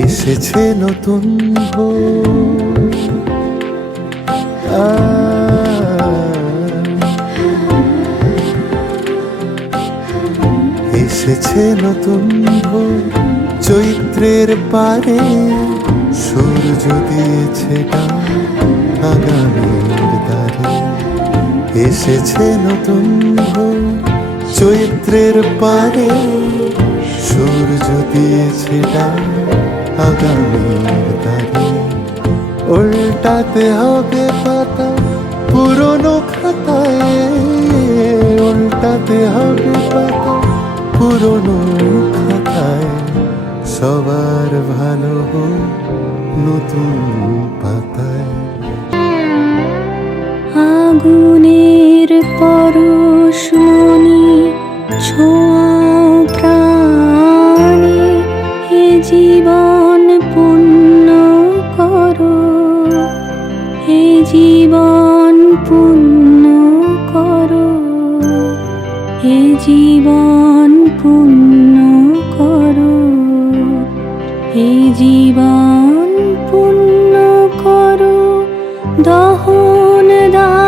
এসেছে নতুন ভোর। এসেছে নতুন চৈত্রের পারে সূর্য দিয়েছে দ্বারে। এসেছে নতুন চৈত্রের পারে সূর্য দিয়েছে আগামীর দ্বারে। উল্টাতে হবে পাতা পুরনো খাতায়। উল্টাতে হবে পুরনো খাতায় সবার ভালো নতুন পাতায়। আগুনের পরশমণি ছোঁয়াও প্রাণে, হে জীবন পূর্ণ করো। হে জীবন পূর্ণ করো। হে জীবন দহন দানে